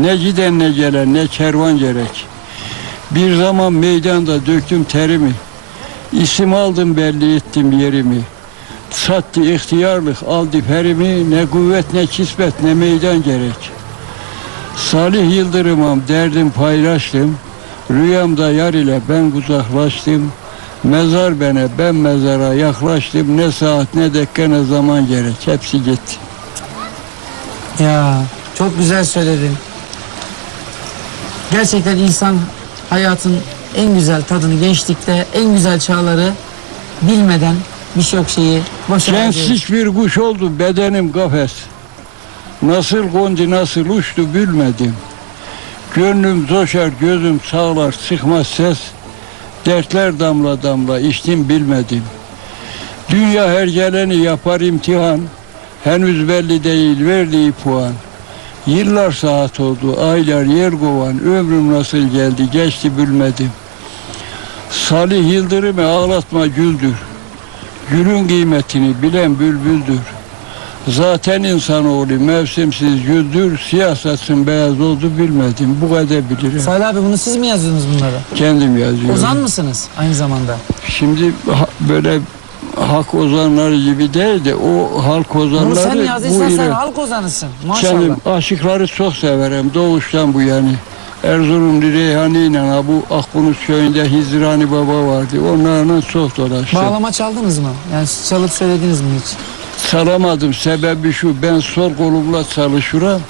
Ne giden ne gelen ne kervan gerek. Bir zaman meydanda döktüm terimi. İsim aldım belli ettim yerimi. Sattı ihtiyarlık aldı perimi. Ne kuvvet ne kismet ne meydan gerek. Salih Yıldırım'ım derdim paylaştım. Rüyamda yar ile ben uzaklaştım. Mezar bana ben mezara yaklaştım. Ne saat ne dakika ne zaman gerek. Hepsi gitti. Ya çok güzel söyledin. Gerçekten insan hayatın en güzel tadını gençlikte en güzel çağları bilmeden birçok şeyi boşuna harcıyoruz. Sensiz bir kuş oldu bedenim kafes. Nasıl kondu nasıl uçtu bilmedim. Gönlüm coşar gözüm sağlar çıkmaz ses. Dertler damla damla içtim bilmedim. Dünya her geleni yapar imtihan. Henüz belli değil verdiği puan. Yıllar saat oldu, aylar yer kovan. Ömrüm nasıl geldi geçti bilmedim. Salih Yıldırım'ı ağlatma güldür. Gülün kıymetini bilen bülbüldür. Zaten insanoğlu mevsimsiz güldür. Siyah saçın beyaz oldu bilmedim. Bu kadar bilirim. Salih abi bunu siz mi yazıyorsunuz bunları? Kendim yazıyorum. Ozan mısınız aynı zamanda? Şimdi böyle halk ozanları gibi değil de o halk ozanları Bunu sen bu yazdıysan sen ile- halk ozanısın. Maşallah. Kendim aşıkları çok severim doğuştan bu yani. Erzurumlu Reyhani ile bu Akbunuz köyünde Hizrani Baba vardı. Onlarla çok dolaştım. Bağlama çaldınız mı? Yani çalıp söylediniz mi hiç? Çalamadım. Sebebi şu ben sol kolumla çalışıram.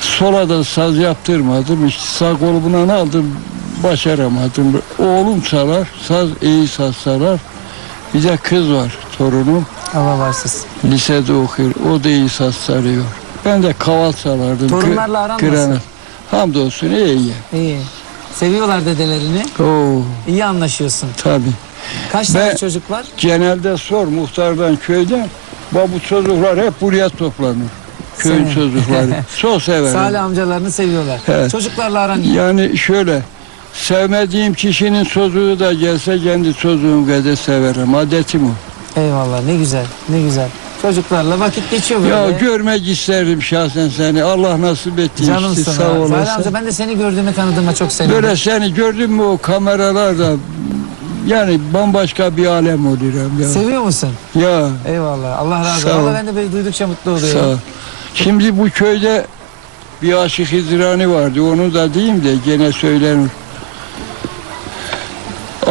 Sola da saz yaptırmadım. İşte sağ kolumdan aldım. Başaramadım. Oğlum çalar. Saz iyi saz çalar. Bir de kız var torunum. Allah varsız. Lisede okuyor. O da iyi saz çalıyor. Ben de kaval çalardım. Torunlarla aran nasıl? Hamdolsun iyi. İyi. Seviyorlar dedelerini. Oo, İyi anlaşıyorsun. tabii. Kaç Ben- tane çocuk var? Genelde sor muhtardan köyden. Bu çocuklar hep buraya toplanır. Köyün Seni. çocukları. Çok severim. Salih amcalarını seviyorlar. Evet. Çocuklarla aran iyi. Yani şöyle sevmediğim kişinin çocuğu da gelse kendi çocuğum kadar severim. Adetim o. Eyvallah ne güzel ne güzel. Çocuklarla vakit geçiyor böyle. Ya görmek isterdim şahsen seni. Allah nasip etti. Canımsın işte, ha. sağ Salih olasın. amca ben de seni gördüğüme tanıdığıma çok sevindim. Böyle seni gördün mü o kameralarda yani bambaşka bir alem oluyorum ya. Seviyor musun? ya Eyvallah. Allah razı Sağ olsun. ol. Valla ben de böyle duydukça mutlu sağ oluyorum. ol. Şimdi bu köyde bir aşık hizrani vardı. Onu da diyeyim de gene söylenir.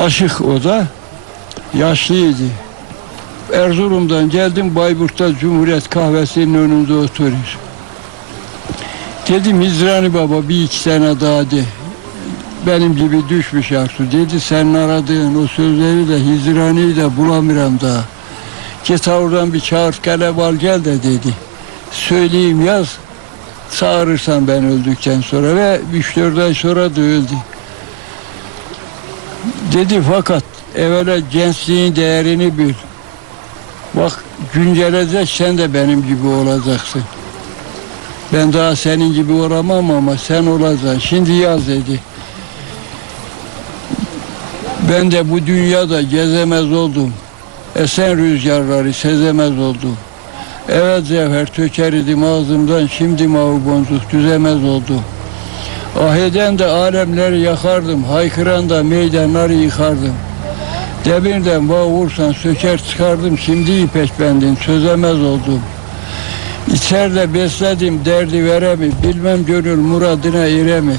Aşık o da yaşlıydı. Erzurum'dan geldim Bayburt'ta Cumhuriyet Kahvesi'nin önünde oturuyor. Dedim Hizrani Baba bir iki tane daha de. Benim gibi düşmüş Arsu. Dedi senin aradığın o sözleri de Hizrani'yi de bulamıyorum daha. Git oradan bir çağır kalem al gel de dedi. Söyleyeyim yaz. Çağırırsan ben öldükten sonra ve 3-4 ay sonra da öldü. Dedi fakat evvela gençliğin değerini bil. Bak gün gelecek sen de benim gibi olacaksın. Ben daha senin gibi olamam ama sen olacaksın. Şimdi yaz dedi. Ben de bu dünyada gezemez oldum. Esen rüzgarları sezemez oldum. Evet cevher töker idim ağzımdan şimdi mavi boncuk düzemez oldu. Ahiden de alemleri yakardım, haykıran da meydanları yıkardım. Demirden bağ vursan söker çıkardım, şimdi ipek bendin çözemez oldum. İçeride besledim derdi veremi, bilmem gönül muradına iremi.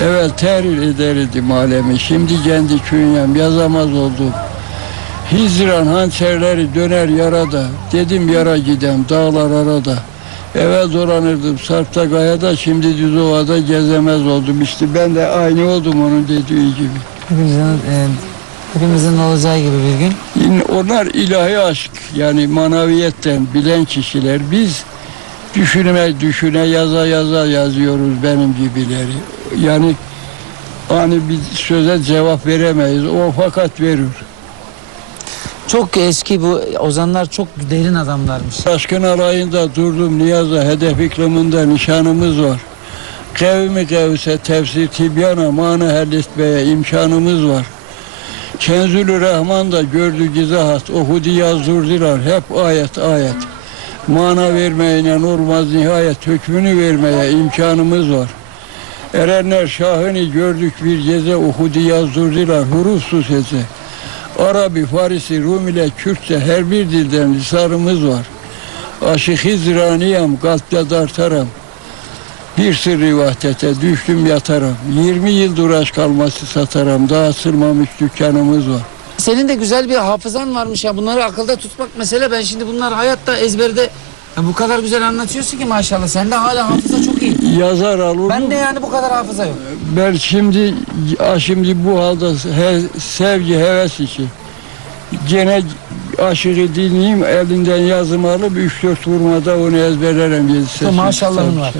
Evvel teril ederdim alemi, şimdi kendi künyem yazamaz oldum. Hizran hançerleri döner yarada, dedim yara gidem dağlar arada. Evvel dolanırdım sarpta gayada, şimdi düz ovada gezemez oldum. İşte ben de aynı oldum onun dediği gibi. Hepimizin, e, hepimizin olacağı gibi bir gün. Onlar ilahi aşk yani manaviyetten bilen kişiler. Biz düşünme düşüne yaza yaza yazıyoruz benim gibileri. Yani hani bir söze cevap veremeyiz. O fakat verir. Çok eski bu ozanlar çok derin adamlarmış. Aşkın alayında durdum niyaza hedef ikliminde nişanımız var. Kevmi kevse tefsir tibyana mana halletmeye imkanımız var. Kenzülü Rahman da gördü gizahat, okudu yazdırdılar hep ayet ayet. mana vermeyle olmaz nihayet hükmünü vermeye imkanımız var. Erenler şahını gördük bir gece okudu yazdırdılar hurufsuz hece. Arabi, Farisi, Rum ile Kürtçe her bir dilden lisanımız var. Aşık hizraniyam, kalpte dartaram. Bir sırrı vahdete düştüm yatarım. 20 yıldır aşk kalması satarım. Daha açılmamış dükkanımız var. Senin de güzel bir hafızan varmış ya. Bunları akılda tutmak mesele. Ben şimdi bunlar hayatta ezberde ya bu kadar güzel anlatıyorsun ki maşallah. Sende hala hafıza çok iyi. Yazar alır Ben de yani bu kadar hafıza yok. Ben şimdi a, şimdi bu halde he- sevgi heves için gene aşırı dinleyeyim elinden yazım alıp 3-4 vurmada onu ezberlerim. Maşallahın var.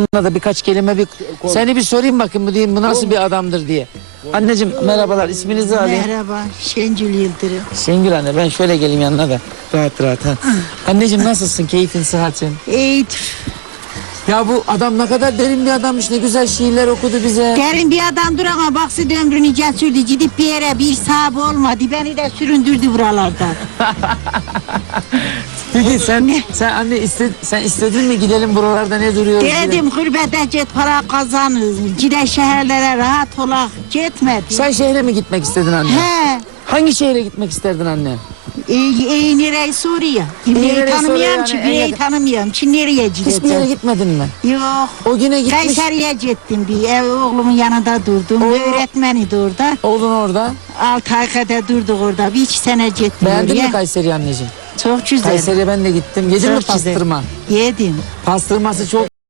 Onunla da birkaç kelime bir seni bir sorayım bakayım bu diyeyim bu nasıl bir adamdır diye. Anneciğim merhabalar isminizi alayım. Merhaba, Şengül Yıldırım. Şengül anne ben şöyle geleyim yanına da rahat rahat. Ha. Anneciğim nasılsın keyfin sıhhatin? İyidir. Ya bu adam ne kadar derin bir adammış ne güzel şiirler okudu bize. Derin bir adamdır ama baksın ömrünü sürdü. Gidip bir yere bir sahibi olmadı. Beni de süründürdü buralarda. Peki sen Ne? sen anne iste, sen istedin mi gidelim buralarda ne duruyoruz? diye? Dedim gurbete git para kazanır. Gide şehirlere rahat olak. Gitmedi. Sen şehre mi gitmek istedin anne? He. Hangi şehre gitmek isterdin anne? İyi, iyi nereye Suriye? İyi Nereyi nereye tanımıyorum Suriye ki, yani, en nereyi yakın- tanımıyorum ki nereye Hiçbir yere gideceğim? gitmedin mi? Yok. O güne gitmiş. Kayseri'ye gittim bir ev oğlumun yanında durdum. Oo. Öğretmeni de orada. Oğlun orada. Altı ay kadar durduk orada. Bir iki sene gittim Beğendin oraya. mi Kayseri anneciğim? Çok güzel. Kayseri'ye ben de gittim. Yedin mi Çok güzel. pastırma? Yedim. Pastırması çok